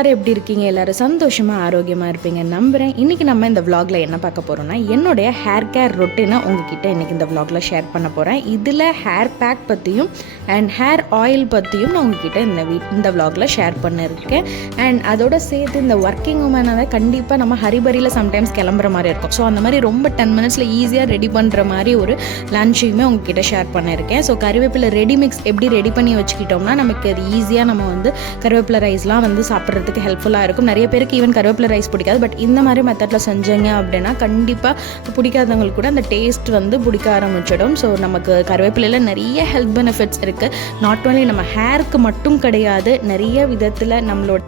எல்லாரும் எப்படி இருக்கீங்க? எல்லாரும் சந்தோஷமாக ஆரோக்கியமாக இருப்பீங்க நம்புகிறேன். இன்றைக்கி நம்ம இந்த விலாகில் என்ன பார்க்க போகிறோம்னா, என்னுடைய ஹேர் கேர் ரொட்டீனை உங்ககிட்ட இன்றைக்கி இந்த விலாகில் ஷேர் பண்ண போகிறேன். இதில் ஹேர் பேக் பற்றியும் அண்ட் ஹேர் ஆயில் பற்றியும் நான் உங்ககிட்ட இந்த விலாகில் ஷேர் பண்ணியிருக்கேன். அண்ட் அதோட சேர்த்து இந்த ஒர்க்கிங் உமனால கண்டிப்பாக நம்ம ஹரிபரியில் சம்டைம்ஸ் கிளம்புற மாதிரி இருக்கும். ஸோ அந்த மாதிரி ரொம்ப 10 மினிட்ஸில் ஈஸியாக ரெடி பண்ணுற மாதிரி ஒரு லன்ச்சையுமே உங்ககிட்ட ஷேர் பண்ணியிருக்கேன். ஸோ கருவேப்பிலை ரெடி மிக்ஸ் எப்படி ரெடி பண்ணி வச்சுக்கிட்டோம்னா நமக்கு அது ஈஸியாக நம்ம வந்து கருவேப்பிலை ரைஸ்லாம் வந்து சாப்பிட்றதுக்கு ஹெல்ப்ஃபுல்லாக இருக்கும். நிறைய பேருக்கு ஈவன் கருவேப்பிலை ரைஸ் பிடிக்காது. பட் இந்த மாதிரி மெத்தடில் செஞ்சீங்க அப்படின்னா கண்டிப்பாக பிடிக்காதவங்களுக்கு கூட அந்த டேஸ்ட் வந்து பிடிக்க ஆரம்பிச்சிடும். ஸோ நமக்கு கருவேப்பிலையில் நிறைய ஹெல்த் பெனிஃபிட்ஸ் இருக்குது. நாட் ஓன்லி நம்ம ஹேருக்கு மட்டும் கிடையாது, நிறைய விதத்தில் நம்மளோட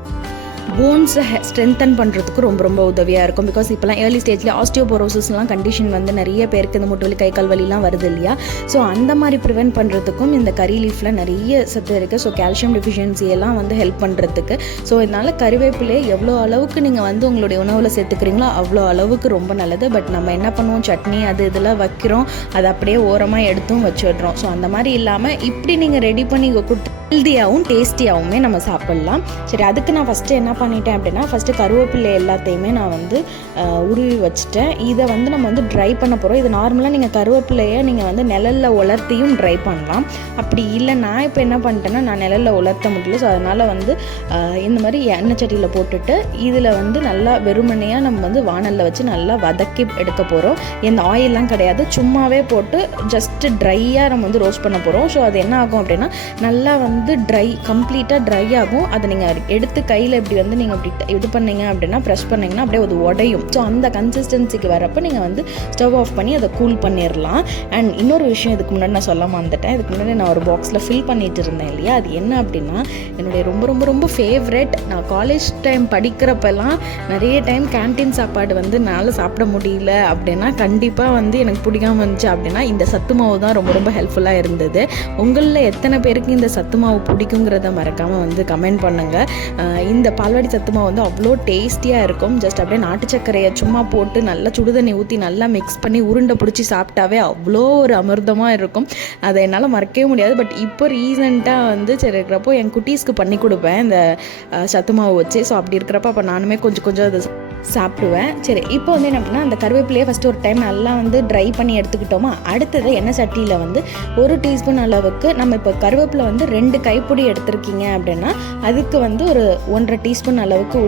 போன்ஸை ஸ்ட்ரென்தன் பண்ணுறதுக்கு ரொம்ப ரொம்ப உதவியாக இருக்கும். பிகாஸ் இப்போலாம் ஏர்லி ஸ்டேஜில் ஆஸ்டியோபோரோசிஸ்லாம் கண்டிஷன் வந்து நிறைய பேருக்கு இந்த முட்டு வலி கை கால் வலிலாம் வருது இல்லையா? ஸோ அந்த மாதிரி ப்ரிவென்ட் பண்ணுறதுக்கும் இந்த கறி லீஃபில் நிறைய சத்து இருக்குது. ஸோ கால்சியம் டெஃபிஷியன்சியெல்லாம் வந்து ஹெல்ப் பண்ணுறதுக்கு. ஸோ இதனால் கறிவேப்பிலையை எவ்வளோ அளவுக்கு நீங்கள் வந்து உங்களுடைய உணவில் சேர்த்துக்கிறீங்களோ அவ்வளோ அளவுக்கு ரொம்ப நல்லது. பட் நம்ம என்ன பண்ணுவோம், சட்னி அது இதெல்லாம் வைக்கிறோம், அதை அப்படியே ஓரமாக எடுத்தும் வச்சிடுறோம். ஸோ அந்த மாதிரி இல்லாமல் இப்படி நீங்கள் ரெடி பண்ணி கொடுத்து ஹெல்த்தியாகவும் டேஸ்டியாகவுமே நம்ம சாப்பிட்லாம். சரி, அதுக்கு நான் ஃபஸ்ட்டு என்ன பண்ணிட்டேன் அப்படின்னா, ஃபஸ்ட்டு கருவேப்பிலை எல்லாத்தையுமே நான் வந்து உருவி வச்சுட்டேன். இதை வந்து நம்ம வந்து ட்ரை பண்ண போகிறோம். இது நார்மலாக நீங்கள் கருவேப்பிலையை நீங்கள் வந்து நிழலில் உலர்த்தியும் ட்ரை பண்ணலாம். அப்படி இல்லை, நான் இப்போ என்ன பண்ணிட்டேன்னா நான் நிழலில் உலர்த்த முடியல. ஸோ அதனால் வந்து இந்த மாதிரி எண்ணெய் சட்டியில் போட்டுட்டு இதில் வந்து நல்லா வெறுமனையாக நம்ம வந்து வானலில் வச்சு நல்லா வதக்கி எடுக்க போகிறோம். எந்த ஆயிலெலாம் கிடையாது, சும்மாவே போட்டு ஜஸ்ட்டு ட்ரையாக நம்ம வந்து ரோஸ்ட் பண்ண போகிறோம். ஸோ அது என்ன ஆகும் அப்படின்னா நல்லா வந்து கம்ப்ளீட்டாக ட்ரை ஆகும். அதை நீங்கள் எடுத்து கையில் இப்படி வந்து நீங்கள் இப்படி இது பண்ணீங்க அப்படின்னா ப்ரெஸ் பண்ணிங்கன்னா அப்படியே அது உடையும். ஸோ அந்த கன்சிஸ்டன்சிக்கு வரப்போ நீங்கள் வந்து ஸ்டவ் ஆஃப் பண்ணி அதை கூல் பண்ணிடலாம். அண்ட் இன்னொரு விஷயம் இதுக்கு முன்னாடி நான் சொல்ல வந்துட்டேன். இதுக்கு முன்னாடி நான் ஒரு பாக்ஸில் ஃபில் பண்ணிட்டு இருந்தேன் இல்லையா? அது என்ன அப்படின்னா என்னுடைய ரொம்ப ரொம்ப ரொம்ப ஃபேவரெட். நான் காலேஜ் டைம் படிக்கிறப்பெல்லாம் நிறைய டைம் கேன்டீன் சாப்பாடு வந்து என்னால் சாப்பிட முடியல அப்படின்னா கண்டிப்பாக வந்து எனக்கு பிடிக்காம இருந்துச்சு அப்படின்னா இந்த சத்து மாவு தான் ரொம்ப ரொம்ப ஹெல்ப்ஃபுல்லாக இருந்தது. உங்களில் எத்தனை பேருக்கு இந்த சத்து மாவு பிடிக்குங்கிறத மறக்காமல் வந்து கமெண்ட் பண்ணுங்கள். இந்த பால்வாடி சத்து மாவு வந்து அவ்வளோ டேஸ்டியாக இருக்கும். ஜஸ்ட் அப்படியே நாட்டு சர்க்கரையை சும்மா போட்டு நல்லா சுடுதண்ணி ஊற்றி நல்லா மிக்ஸ் பண்ணி உருண்டை பிடிச்சி சாப்பிட்டாவே அவ்வளோ ஒரு அமிர்தமாக இருக்கும். அதை என்னால் மறக்கவே முடியாது. பட் இப்போ ரீசெண்டாக வந்து சரி இருக்கிறப்போ என் குட்டீஸ்க்கு பண்ணி கொடுப்பேன் இந்த சத்து மாவு வச்சு. ஸோ அப்படி இருக்கிறப்ப அப்போ நானுமே கொஞ்சம் கொஞ்சம் அதை சாப்பிடுவேன். சரி, இப்போ வந்து என்ன அப்படின்னா அந்த கருவேப்பிலையை ஃபஸ்ட்டு ஒரு டைம் நல்லா வந்து ட்ரை பண்ணி எடுத்துக்கிட்டோமா, அடுத்தது எண்ணெய் சட்டியில் வந்து 1 டீஸ்பூன் அளவுக்கு நம்ம இப்போ கருவேப்பிலை வந்து 2 கைப்பிடி எடுத்திருக்கீங்க அப்படின்னா அதுக்கு வந்து ஒரு 1.5 டீஸ்பூன் அளவுக்கு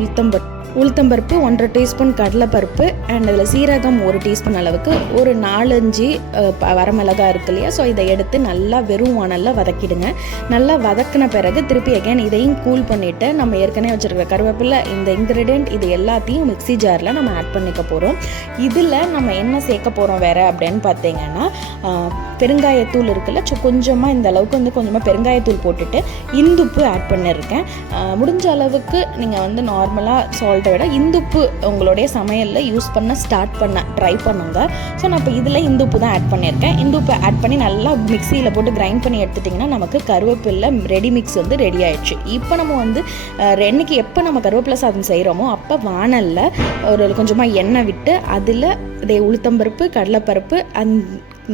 உளுத்தம்பருப்பு 1.5 டீஸ்பூன் கடலைப்பருப்பு அண்ட் அதில் சீரகம் 1 டீஸ்பூன் அளவுக்கு ஒரு 4-5 வரமிளகாய் இருக்கு இல்லையா? ஸோ இதை எடுத்து நல்லா வெறும் வானலில் வதக்கிடுங்க. நல்லா வதக்கின பிறகு திருப்பி அகைன் இதையும் கூல் பண்ணிவிட்டு நம்ம ஏற்கனவே வச்சுருக்கிற கருவேப்பிலை இந்த இன்க்ரீடியன்ட் இது எல்லாத்தையும் மிக்ஸி ஜாரில் நம்ம ஆட் பண்ணிக்க போகிறோம். இதில் நம்ம என்ன சேர்க்க போகிறோம் வேறு அப்படின்னு பார்த்தீங்கன்னா பெருங்காயத்தூள் இருக்குல்ல. ஸோ கொஞ்சமாக இந்த அளவுக்கு வந்து கொஞ்சமாக பெருங்காயத்தூள் போட்டுட்டு இந்துப்பு ஆட் பண்ணியிருக்கேன். முடிஞ்ச அளவுக்கு நீங்கள் வந்து நார்மலாக சால்ட்டை விட இந்துப்பு உங்களுடைய சமையலில் யூஸ் பண்ண ட்ரை பண்ணுங்க. ஸோ நான் இப்போ இதில் இந்துப்பு தான் ஆட் பண்ணியிருக்கேன். இந்துப்பு ஆட் பண்ணி நல்லா மிக்சியில் போட்டு கிரைண்ட் பண்ணி எடுத்துட்டிங்கன்னா நமக்கு கருவேப்பிலை ரெடி மிக்ஸ் வந்து ரெடி ஆகிடுச்சு. இப்போ நம்ம வந்து என்னைக்கு எப்போ நம்ம கருவேப்பிலை சாதம் செய்கிறோமோ அப்போ வானலில் ஒரு கொஞ்சமாக எண்ணெய் விட்டு அதில் இதே உளுத்தம்பருப்பு கடலைப்பருப்பு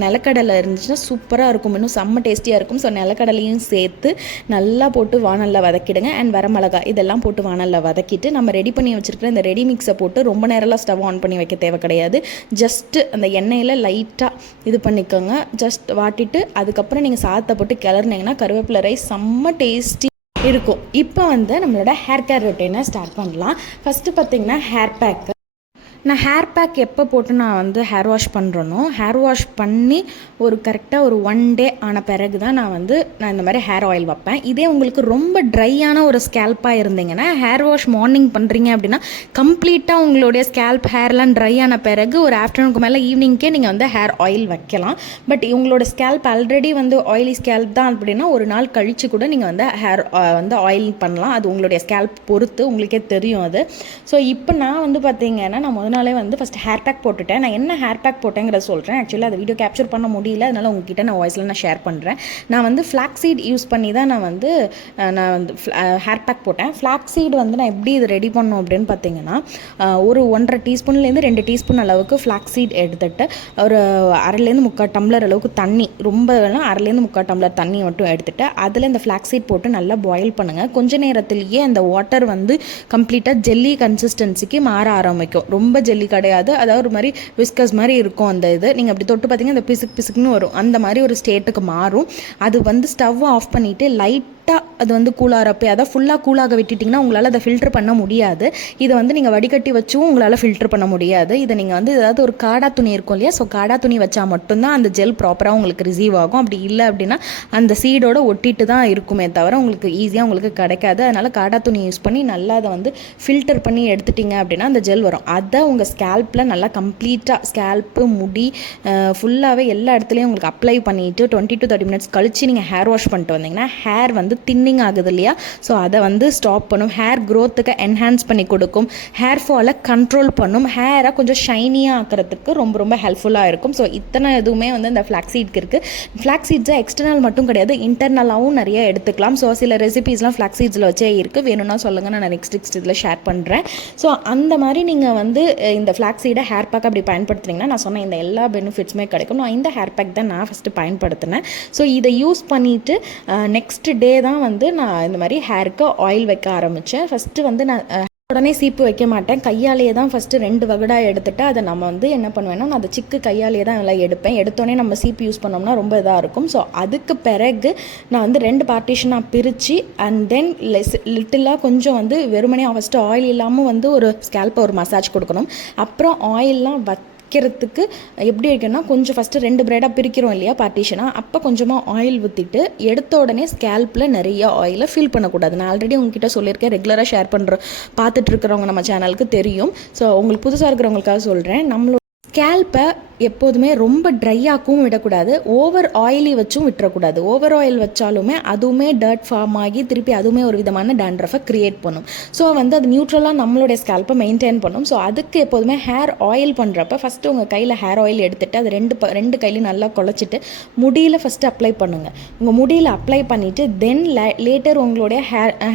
நிலக்கடலை இருந்துச்சுன்னா சூப்பராக இருக்கும், இன்னும் செம்ம டேஸ்டியாக இருக்கும். ஸோ நிலக்கடலையும் சேர்த்து நல்லா போட்டு வானலில் வதக்கிடுங்க. அண்ட் வரமிளகாய் இதெல்லாம் போட்டு வானலில் வதக்கிட்டு நம்ம ரெடி பண்ணி வச்சுருக்கிற இந்த ரெடி மிக்ஸை போட்டு ரொம்ப நேரம்லாம் ஸ்டவ் ஆன் பண்ணி வைக்க தேவை கிடையாது. ஜஸ்ட்டு அந்த எண்ணெயில் லைட்டாக இது பண்ணிக்கோங்க. ஜஸ்ட் வாட்டிட்டு அதுக்கப்புறம் நீங்கள் சாதத்தை போட்டு கிளறினீங்கன்னா கருவேப்பிலை ரைஸ் செம்ம டேஸ்டி இருக்கும். இப்போ வந்து நம்மளோட ஹேர் கேர் ரொட்டீனை ஸ்டார்ட் பண்ணலாம். ஃபஸ்ட்டு பார்த்திங்கன்னா ஹேர் பேக்கு. நான் ஹேர் பேக் எப்போ போட்டு நான் வந்து ஹேர் வாஷ் பண்ணுறேனோ ஹேர் வாஷ் பண்ணி ஒரு கரெக்டாக ஒரு 1 டே ஆன பிறகு தான் நான் இந்த மாதிரி ஹேர் ஆயில் வைப்பேன். இதே உங்களுக்கு ரொம்ப ட்ரையான ஒரு ஸ்கேல்ப்பாக இருந்தீங்கன்னா ஹேர் வாஷ் மார்னிங் பண்ணுறீங்க அப்படின்னா கம்ப்ளீட்டாக உங்களுடைய ஸ்கேல்ப் ஹேர்லாம் ட்ரை ஆன பிறகு ஒரு ஆஃப்டர்நூனுக்கு மேலே ஈவினிங்கே நீங்கள் வந்து ஹேர் ஆயில் வைக்கலாம். பட் உங்களோட ஸ்கேல்ப் ஆல்ரெடி வந்து ஆயிலி ஸ்கேல்ப் தான் அப்படின்னா ஒரு நாள் கழித்து கூட நீங்கள் வந்து ஹேர் வந்து ஆயில் பண்ணலாம். அது உங்களுடைய ஸ்கேல்ப் பொறுத்து உங்களுக்கே தெரியும் அது. ஸோ இப்போ நான் வந்து பார்த்தீங்கன்னா நான் அதனாலே வந்து ஃபஸ்ட்டு ஹேர் பேக் போட்டுட்டேன். நான் என்ன ஹேர் பேக் போட்டேங்கிறத சொல்கிறேன். ஆக்சுவலி அதை வீடியோ கேப்சர் பண்ண முடியல, அதனால் உங்ககிட்ட நான் வாய்ஸில் நான் ஷேர் பண்ணுறேன். நான் வந்து ஃப்ளாக்ஸீட் யூஸ் பண்ணி தான் நான் வந்து ஹேர் பேக் போட்டேன். ஃப்ளாக்ஸீட் வந்து நான் எப்படி இது ரெடி பண்ணோம் அப்படின்னு பார்த்தீங்கன்னா, ஒரு 1.5 டீஸ்பூன்லேருந்து 2 டீஸ்பூன் அளவுக்கு ஃப்ளாக்ஸீட் எடுத்துகிட்டு ஒரு 1/2லேருந்து 3/4 டம்ளர் அளவுக்கு தண்ணி, ரொம்ப வேணால் 1/2லேருந்து 3/4 டம்ளர் தண்ணி மட்டும் எடுத்துகிட்டு அதில் இந்த ஃப்ளாக்ஸீட் போட்டு நல்லா பாயில் பண்ணுங்கள். கொஞ்ச நேரத்திலேயே அந்த வாட்டர் வந்து கம்ப்ளீட்டாக ஜெல்லி கன்சிஸ்டன்சிக்கு மாற ஆரம்பிக்கும். ரொம்ப ஜெல்லி கிடையாது, அதாவது ஒரு மாதிரி விஸ்கஸ் மாதிரி இருக்கும் அந்த இது. நீங்கள் அப்படி தொட்டு பார்த்தீங்கன்னா அந்த பிசுக்குன்னு வரும், அந்த மாதிரி ஒரு ஸ்டேட்டுக்கு மாறும். அது வந்து ஸ்டவ் ஆஃப் பண்ணிவிட்டு லைட்டாக அது வந்து கூலாகிறப்ப, அதாவது ஃபுல்லாக கூலாக விட்டுட்டிங்கன்னா உங்களால் அதை ஃபில்டர் பண்ண முடியாது. இதை வந்து நீங்கள் வடிகட்டி வச்சும் உங்களால் ஃபில்டர் பண்ண முடியாது. இதை நீங்கள் வந்து ஏதாவது ஒரு காடா துணி இருக்கும் இல்லையா, ஸோ காடா துணி வச்சா மட்டும்தான் அந்த ஜெல் ப்ராப்பராக உங்களுக்கு ரிசீவ் ஆகும். அப்படி இல்லை அப்படின்னா அந்த சீடோட ஒட்டிட்டு தான் இருக்குமே தவிர உங்களுக்கு ஈஸியாக உங்களுக்கு கிடைக்காது. அதனால் காடா துணி யூஸ் பண்ணி நல்லா அதை வந்து ஃபில்டர் பண்ணி எடுத்துட்டிங்க அப்படின்னா அந்த ஜெல் வரும். அதை உங்கள் ஸ்கேல்பில் நல்லா கம்ப்ளீட்டாக ஸ்கேல்ப்பு, முடி ஃபுல்லாகவே எல்லா இடத்துலையும் உங்களுக்கு அப்ளை பண்ணிவிட்டு 20 to 30 மினிட்ஸ் கழித்து நீங்கள் ஹேர் வாஷ் பண்ணிட்டு வந்தீங்கன்னா ஹேர் வந்து தின்னிங் ஆகுது இல்லையா, ஸோ அதை வந்து ஸ்டாப் பண்ணும். ஹேர் க்ரோத்துக்கு என்ஹான்ஸ் பண்ணி கொடுக்கும். ஹேர் ஃபாலை கண்ட்ரோல் பண்ணும். ஹேரை கொஞ்சம் ஷைனியாக ஆக்கிறதுக்கு ரொம்ப ரொம்ப ஹெல்ப்ஃபுல்லாக இருக்கும். ஸோ இத்தனை எதுவுமே வந்து இந்த ஃப்ளாக்ஸீட்க்கு இருக்குது. ஃப்ளாக்ஸீட்ஸை எக்ஸ்டர்னல் மட்டும் கிடையாது, இன்டர்னலாகவும் நிறைய எடுத்துக்கலாம். ஸோ சில ரெசிபீஸ்லாம் ஃப்ளாக்ஸீட்ஸில் வச்சே இருக்குது, வேணும்னா சொல்லுங்கள், நான் நெக்ஸ்ட் இதில் ஷேர் பண்ணுறேன். ஸோ அந்த மாதிரி நீங்கள் வந்து இந்த ஃப்ளாக்ஸீடை ஹேர் பேக் அப்படி பயன்படுத்துனீங்கன்னா நான் சொன்ன இந்த எல்லா பெனிஃபிட்ஸுமே கிடைக்கும். நான் இந்த ஹேர் பேக் தான் நான் ஃபஸ்ட்டு பயன்படுத்தினேன். ஸோ இதை யூஸ் பண்ணிவிட்டு நெக்ஸ்ட் டே தான் வந்து நான் இந்த மாதிரி ஹேருக்கு ஆயில் வைக்க ஆரம்பித்தேன். ஃபஸ்ட்டு வந்து நான் உடனே சீப்பு வைக்க மாட்டேன், கையாலேயே தான் ஃபஸ்ட்டு 2 வகுடாக எடுத்துகிட்டு அதை நம்ம வந்து என்ன பண்ணுவேன்னா, நான் அதை சிக்கு கையாலேயே தான் எல்லாம் எடுப்பேன். எடுத்தோடனே நம்ம சீப்பு யூஸ் பண்ணோம்னா ரொம்ப இதாக இருக்கும். ஸோ அதுக்கு பிறகு நான் வந்து 2 பார்ட்டிஷனாக பிரித்து அண்ட் தென் லிட்டிலாக கொஞ்சம் வந்து வெறுமனே ஃபஸ்ட்டு ஆயில் இல்லாமல் வந்து ஒரு ஸ்கேல்ப்பை ஒரு மசாஜ் கொடுக்கணும். அப்புறம் ஆயிலெலாம் வைக்கிறதுக்கு எப்படி இருக்குன்னா, கொஞ்சம் ஃபஸ்ட்டு 2 பிரைடாக பிரிக்கிறோம் இல்லையா பார்ட்டிஷனாக, அப்போ கொஞ்சமாக ஆயில் ஊற்றிட்டு எடுத்த உடனே ஸ்கேல்ப்பில் நிறைய ஆயிலை ஃபில் பண்ணக்கூடாது. நான் ஆல்ரெடி உங்ககிட்ட சொல்லியிருக்கேன், ரெகுலராக ஷேர் பண்ணுறோம், பார்த்துட்டு இருக்கிறவங்க நம்ம சேனலுக்கு தெரியும். ஸோ உங்களுக்கு புதுசாக இருக்கிறவங்களுக்காக சொல்கிறேன், நம்மளோட ஸ்கேல்ப்பை எப்போதுமே ரொம்ப ட்ரையாகவும் விடக்கூடாது, ஓவர் ஆயிலி வச்சும் விட்டுறக்கூடாது. ஓவர் ஆயில் வச்சாலுமே அதுவுமே டர்ட் ஃபார்ம் ஆகி திருப்பி அதுவுமே ஒரு விதமான டேண்ட்ரஃபை க்ரியேட் பண்ணும். ஸோ வந்து அது நியூட்ரலாக நம்மளுடைய ஸ்கேல்ப்பை மெயின்டைன் பண்ணும். ஸோ அதுக்கு எப்போதுமே ஹேர் ஆயில் பண்ணுறப்ப ஃபஸ்ட்டு உங்கள் கையில் ஹேர் ஆயில் எடுத்துகிட்டு அது ரெண்டு கையிலையும் நல்லா குழச்சிட்டு முடியில் ஃபஸ்ட்டு அப்ளை பண்ணுங்கள். உங்கள் முடியில் அப்ளை பண்ணிவிட்டு தென் லேட்டர் உங்களுடைய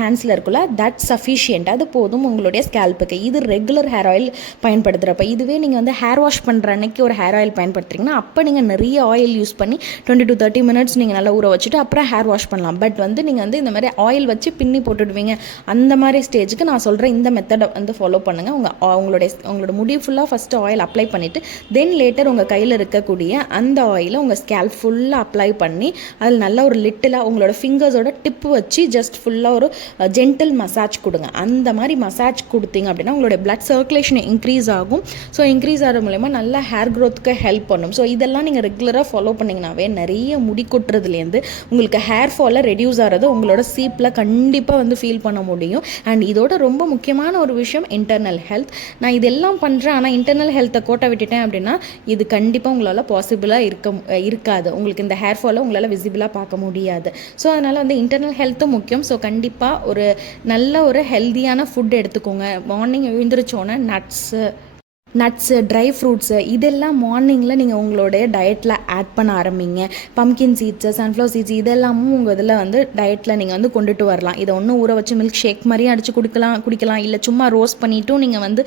ஹேண்ட்ஸில் இருக்குல்ல, தட் சஃபிஷியன்ட், அது போதும் உங்களுடைய ஸ்கேல்ப்புக்கு. இது ரெகுலர் ஹேர் ஆயில் பயன்படுத்துகிறப்ப. இதுவே நீங்கள் வந்து ஹேர் வாஷ் பண்ணுற அன்னைக்கு ஒரு ஹேர் ஆயில் பயன்படுத்துறீங்கன்னா அப்போ நீங்கள் நிறைய ஆயில் யூஸ் பண்ணி 20 to 30 மினிட்ஸ் நீங்கள் நல்லா ஊற வச்சுட்டு அப்புறம் ஹேர் வாஷ் பண்ணலாம். பட் வந்து நீங்கள் வந்து இந்த மாதிரி ஆயில் வச்சு பின்னி போட்டுடுவீங்க, அந்த மாதிரி ஸ்டேஜுக்கு நான் சொல்கிறேன் இந்த மெத்தடை வந்து ஃபாலோ பண்ணுங்கள். உங்களோட முடி ஃபுல்லாக ஃபஸ்ட்டு ஆயில் அப்ளை பண்ணிவிட்டு தென் லேட்டர் உங்கள் கையில் இருக்கக்கூடிய அந்த ஆயிலை உங்கள் ஸ்கேல்ப் ஃபுல்லாக அப்ளை பண்ணி அதில் நல்ல ஒரு லிட்டிலாக உங்களோட ஃபிங்கர்ஸோட டிப்பு வச்சு ஜஸ்ட் ஃபுல்லாக ஒரு ஜென்டில் மசாஜ் கொடுங்க. அந்த மாதிரி மசாஜ் கொடுத்தீங்க அப்படின்னா உங்களுடைய பிளட் சர்க்குலேஷன் இன்க்ரீஸ் ஆகும். ஸோ இன்க்ரீஸ் ஆகிற மூலயமா நல்ல ஹேர் க்ரோத்துக்கு ஹெல்ப் பண்ணும். ஸோ இதெல்லாம் நீங்கள் ரெகுலராக ஃபாலோ பண்ணிங்கனாவே நிறைய முடி கொட்டுறதுலேருந்து உங்களுக்கு ஹேர் ஃபாலை ரெடியூஸ் ஆகிறது உங்களோட சீப்பில் கண்டிப்பாக வந்து ஃபீல் பண்ண முடியும். அண்ட் இதோட ரொம்ப முக்கியமான ஒரு விஷயம் இன்டர்னல் ஹெல்த். நான் இதெல்லாம் பண்ணுறேன், ஆனால் இன்டர்னல் ஹெல்த்தை கோட்டை விட்டுட்டேன் அப்படின்னா இது கண்டிப்பாக உங்களால் பாசிபிளாக இருக்காது. உங்களுக்கு இந்த ஹேர் ஃபாலை உங்களால் விசிபிளாக பார்க்க முடியாது. ஸோ அதனால் வந்து இன்டர்னல் ஹெல்த்தும் முக்கியம். ஸோ கண்டிப்பாக ஒரு நல்ல ஒரு ஹெல்த்தியான ஃபுட் எடுத்துக்கோங்க. மார்னிங் எழுந்திரிச்சோன்னே நட்ஸு, ட்ரை ஃப்ரூட்ஸு இதெல்லாம் மார்னிங்கில் நீங்கள் உங்களுடைய டயட்டில் ஆட் பண்ண ஆரம்பிங்க. பம்கின் சீட்ஸு, சன்ஃப்ளவர் சீட்ஸ் இதெல்லாமும் உங்கள் இதில் வந்து டயட்டில் நீங்கள் வந்து கொண்டுட்டு வரலாம். இதை ஒன்றும் ஊற வச்சு மில்க் ஷேக் மாதிரியும் அடித்து குடிக்கலாம். இல்லை சும்மா ரோஸ்ட் பண்ணிவிட்டும் நீங்கள் வந்து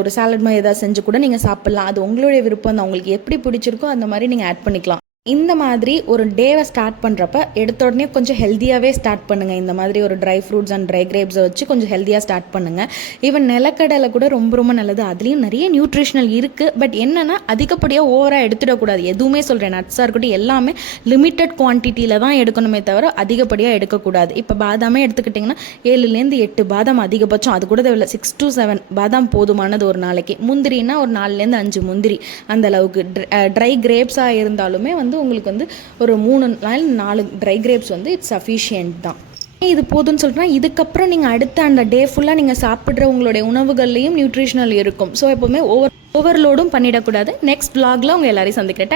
ஒரு சாலட் மாதிரி ஏதாவது செஞ்சு கூட நீங்கள் சாப்பிட்லாம். அது உங்களுடைய விருப்பம் தான், உங்களுக்கு எப்படி பிடிச்சிருக்கோ அந்த மாதிரி நீங்கள் ஆட் பண்ணிக்கலாம். இந்த மாதிரி ஒரு டேவை ஸ்டார்ட் பண்ணுறப்ப எடுத்த உடனே கொஞ்சம் ஹெல்த்தியாகவே ஸ்டார்ட் பண்ணுங்கள். இந்த மாதிரி ஒரு ட்ரை ஃப்ரூட்ஸ் அண்ட் ட்ரை கிரேப்ஸை வச்சு கொஞ்சம் ஹெல்த்தியாக ஸ்டார்ட் பண்ணுங்கள். ஈவன் நிலக்கடலை கூட ரொம்ப ரொம்ப நல்லது, அதுலேயும் நிறைய நியூட்ரிஷனல் இருக்குது. பட் என்னென்னா அதிகப்படியாக ஓவராக எடுத்துடக்கூடாது. எதுவுமே சொல்கிறேன், நட்ஸாக இருக்கட்டும் எல்லாமே லிமிட்டட் குவான்டிட்டியில் தான் எடுக்கணுமே தவிர அதிகப்படியாக எடுக்கக்கூடாது. இப்போ பாதாமே எடுத்துக்கிட்டிங்கன்னா 7லேருந்து 8 பாதாம் அதிகபட்சம், அது கூட இல்லை 6 to 7 பாதாம் போதுமானது ஒரு நாளைக்கு. முந்திரினா ஒரு 4லேருந்து 5 முந்திரி அந்த அளவுக்கு. ட்ரை கிரேப்ஸாக இருந்தாலுமே வந்து உங்களுக்கு வந்து ஒரு 3-4 ட்ரை கிரேப்ஸ் வந்து இட்ஸ் சஃபிஷியன்ட் தான். இது போதும்னு சொல்லிட்டுனா இதுக்கப்புறம் நீங்கள் அடுத்த அந்த டே ஃபுல்லாக நீங்கள் சாப்பிட்ற உங்களுடைய உணவுகள்லையும் நியூட்ரிஷனல் இருக்கும். ஸோ எப்போவுமே ஓவர்லோடும் பண்ணிடக்கூடாது. நெக்ஸ்ட் vlogல உங்கள் எல்லாரையும் சந்திக்கிறேன்.